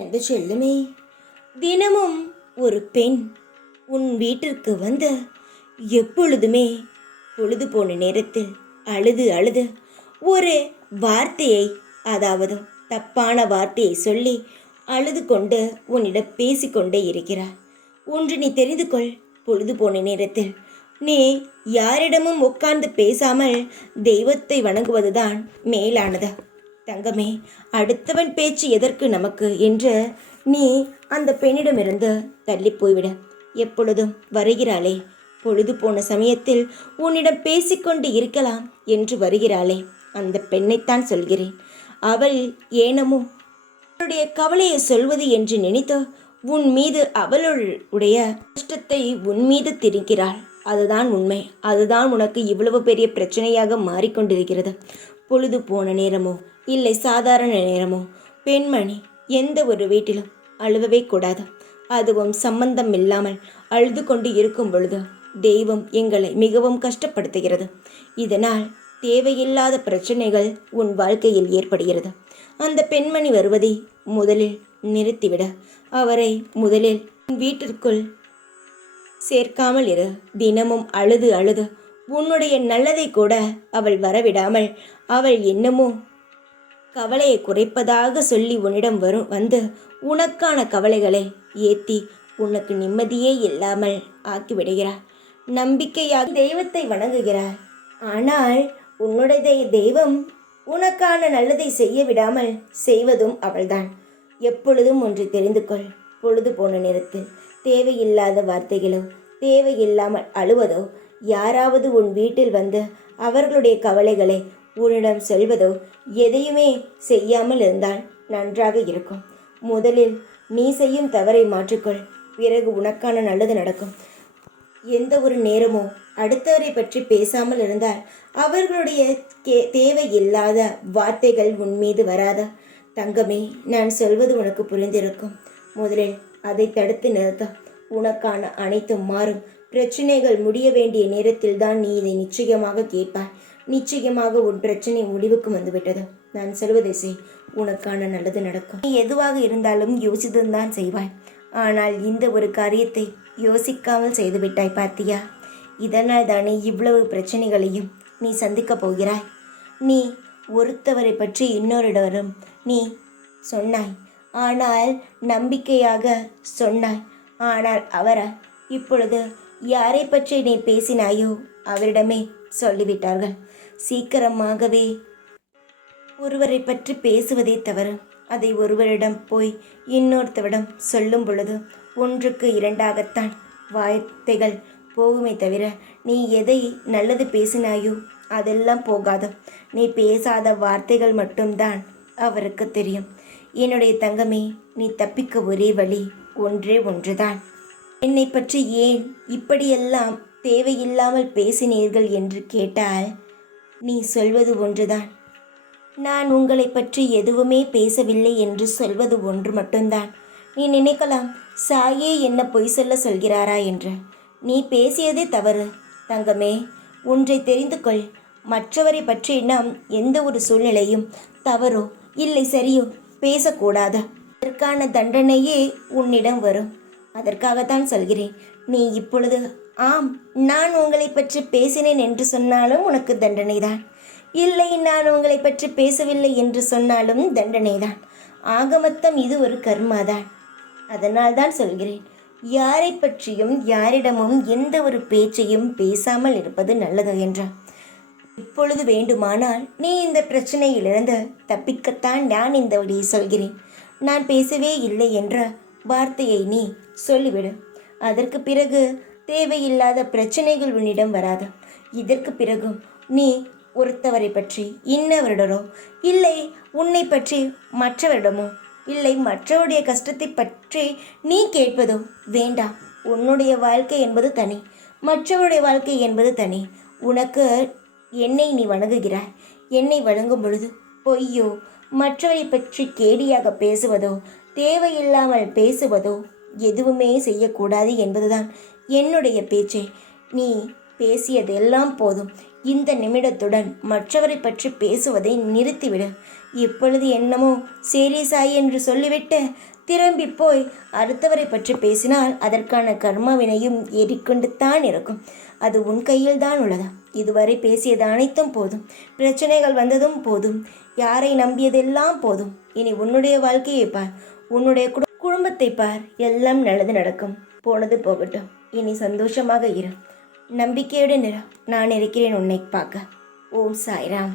அந்த செல்லுமே, தினமும் ஒரு பெண் உன் வீட்டிற்கு வந்து எப்பொழுதுமே பொழுது போன நேரத்தில் அழுது அழுது ஒரு வார்த்தையை, அதாவது தப்பான வார்த்தையை சொல்லி அழுது கொண்டு உன்னிடம் பேசிக்கொண்டே இருக்கிறார். ஒன்று நீ தெரிந்து கொள், பொழுது போன நேரத்தில் நீ யாரிடமும் உட்கார்ந்து பேசாமல் தெய்வத்தை வணங்குவதுதான் மேலானது. தங்கமே, அடுத்தவன் பேச்சு எதற்கு நமக்கு என்று நீ அந்த பெண்ணிடமிருந்து தள்ளி போய்விட. எப்பொழுதும் வருகிறாளே, பொழுது போன சமயத்தில் உன்னிடம் பேசிக்கொண்டு இருக்கலாம் என்று வருகிறாளே, அந்த பெண்ணைத்தான் சொல்கிறேன். அவள் ஏனமோ அவளுடைய கவலையை சொல்வது என்று நினைத்து உன் மீது அவளுடைய கஷ்டத்தை உன் மீது திரிக்கிறாள். அதுதான் உண்மை. அதுதான் உனக்கு இவ்வளவு பெரிய பிரச்சனையாக மாறிக்கொண்டிருக்கிறது. பொழுது போன நேரமோ இல்லை சாதாரண நேரமோ பெண்மணி எந்த ஒரு வீட்டிலும் அழுவவே கூடாது. அதுவும் சம்பந்தம் இல்லாமல் அழுது கொண்டு இருக்கும் பொழுது தெய்வம் எங்களை மிகவும் கஷ்டப்படுத்துகிறது. இதனால் தேவையில்லாத பிரச்சனைகள் உன் வாழ்க்கையில் ஏற்படுகிறது. அந்த பெண்மணி வருவதை முதலில் நிறுத்திவிட. அவரை முதலில் வீட்டிற்குள் சேர்க்காமல் இரு. தினமும் அழுது அழுது உன்னுடைய நல்லதை கூட அவள் வரவிடாமல் அவள் என்னமோ கவலையை குறைப்பதாக சொல்லி உன்னிடம் வந்து உனக்கான கவலைகளை ஏற்றி உனக்கு நிம்மதியே இல்லாமல் ஆக்கிவிடுகிறார். நம்பிக்கையாக தெய்வத்தை வணங்குகிறார். ஆனால் உன்னுடைய தெய்வம் உனக்கான நல்லதை செய்ய விடாமல் செய்வதும் அவள்தான். எப்பொழுதும் ஒன்று தெரிந்து கொள், பொழுது போன நேரத்தில் தேவையில்லாத வார்த்தைகளோ தேவையில்லாமல் அழுவதோ, யாராவது உன் வீட்டில் வந்து அவர்களுடைய கவலைகளை உன்னிடம் சொல்வதோ எதையுமே செய்யாமல் இருந்தால் நன்றாக இருக்கும். முதலில் நீ செய்யும் தவறை மாற்றிக்கொள், பிறகு உனக்கான நல்லது நடக்கும். எந்த ஒரு நேரமோ அடுத்தவரை பற்றி பேசாமல் இருந்தால் அவர்களுடைய தேவையில்லாத வார்த்தைகள் உன் மீது வராத. தங்கமே, நான் சொல்வது உனக்கு புரிந்திருக்கும். முதலில் அதை தடுத்து நிறுத்த. உனக்கான அனைத்தும் மாறும். பிரச்சனைகள் முடிய வேண்டிய நேரத்தில் தான் நீ இதை நிச்சயமாக கேட்பாய். நிச்சயமாக உன் பிரச்சனை முடிவுக்கு வந்துவிட்டது. நான் சொல்வதை செய், உனக்கான நல்லது நடக்கும். நீ எதுவாக இருந்தாலும் யோசித்துதான் செய்வாய். ஆனால் இந்த ஒரு காரியத்தை யோசிக்காமல் செய்துவிட்டாய் பார்த்தியா? இதனால் தானே இவ்வளவு பிரச்சனைகளையும் நீ சந்திக்கப் போகிறாய். நீ ஒருத்தவரை பற்றி இன்னொருடவரும் நீ சொன்னாய், ஆனால் நம்பிக்கையாக சொன்னாய். ஆனால் அவரை இப்பொழுது யாரை பற்றி நீ பேசினாயோ அவரிடமே சொல்லிவிட்டார்கள். சீக்கிரமாகவே ஒருவரை பற்றி பேசுவதே தவறு. அதை ஒருவரிடம் போய் இன்னொருத்தவிடம் சொல்லும் பொழுது ஒன்றுக்கு இரண்டாகத்தான் வார்த்தைகள் போகுமே தவிர நீ எதை நல்லது பேசினாயோ அதெல்லாம் போகாது. நீ பேசாத வார்த்தைகள் மட்டும்தான் அவருக்கு தெரியும். என்னுடைய தங்கமே, நீ தப்பிக்க ஒரே வழி ஒன்றே ஒன்றுதான். என்னை பற்றி ஏன் இப்படியெல்லாம் தேவையில்லாமல் பேசினீர்கள் என்று கேட்டால் நீ சொல்வது ஒன்றுதான். நான் உங்களை பற்றி எதுவுமே பேசவில்லை என்று சொல்வது ஒன்று மட்டும்தான். நீ நினைக்கலாம், சாயே என்ன பொய் சொல்கிறாரா என்று. நீ பேசியதே தவறு. தங்கமே, ஒன்றை தெரிந்து கொள். மற்றவரை பற்றி நாம் எந்த ஒரு சூழ்நிலையும் தவறோ இல்லை சரியோ பேசக்கூடாது. அதற்கான தண்டனையே உன்னிடம் வரும். அதற்காகத்தான் சொல்கிறேன். நீ இப்பொழுது ஆம் நான் உங்களை பற்றி பேசினேன் என்று சொன்னாலும் உனக்கு தண்டனை தான். இல்லை, நான் உங்களை பற்றி பேசவில்லை என்று சொன்னாலும் தண்டனை தான். ஆகமத்தம் இது ஒரு கர்மாதான். அதனால் தான் சொல்கிறேன், யாரை பற்றியும் யாரிடமும் எந்த ஒரு பேச்சையும் பேசாமல் இருப்பது நல்லது என்றார். இப்பொழுது வேண்டுமானால் நீ இந்த பிரச்சனையிலிருந்து தப்பிக்கத்தான் நான் இந்த வழியை சொல்கிறேன். நான் பேசவே இல்லை என்ற வார்த்தையை நீ சொல்லிவிடு. அதற்கு பிறகு தேவையில்லாத பிரச்சனைகள் உன்னிடம் வராது. இதற்கு பிறகும் நீ ஒருத்தவரை பற்றி இன்னவரிடமோ இல்லை உன்னை பற்றி மற்றவரிடமோ இல்லை மற்றவருடைய கஷ்டத்தை பற்றி நீ கேட்பதோ வேண்டாம். உன்னுடைய வாழ்க்கை என்பது தனி, மற்றவருடைய வாழ்க்கை என்பது தனி. உனக்கு என்னை நீ வணங்குகிறாய். என்னை வணங்கும் பொழுது பொய்யோ மற்றவரை பற்றி கேலியாக பேசுவதோ தேவையில்லாமல் பேசுவதோ எதுவுமே செய்யக்கூடாது என்பதுதான் என்னுடைய பேச்சே. நீ பேசியதெல்லாம் போதும். இந்த நிமிடத்துடன் மற்றவரை பற்றி பேசுவதை நிறுத்திவிடு. இப்பொழுது என்னமோ சரி சாய் என்று சொல்லிவிட்டு திரும்பி போய் அடுத்தவரை பற்றி பேசினால் அதற்கான கர்மாவினையும் ஏறிக்கொண்டு தான் இருக்கும். அது உன் கையில் தான் உள்ளதா? இதுவரை பேசியது அனைத்தும் போதும். பிரச்சனைகள் வந்ததும் போதும். யாரை நம்பியதெல்லாம் போதும். இனி உன்னுடைய வாழ்க்கையை பார், உன்னுடைய குடும்பத்தை பார். எல்லாம் நல்லது நடக்கும். போனது போகட்டும். இனி சந்தோஷமாக இரு. நம்பிக்கையுடன் இரு. நான் இருக்கிறேன் உன்னை பார்க்க. ஓம் சாய்ராம்.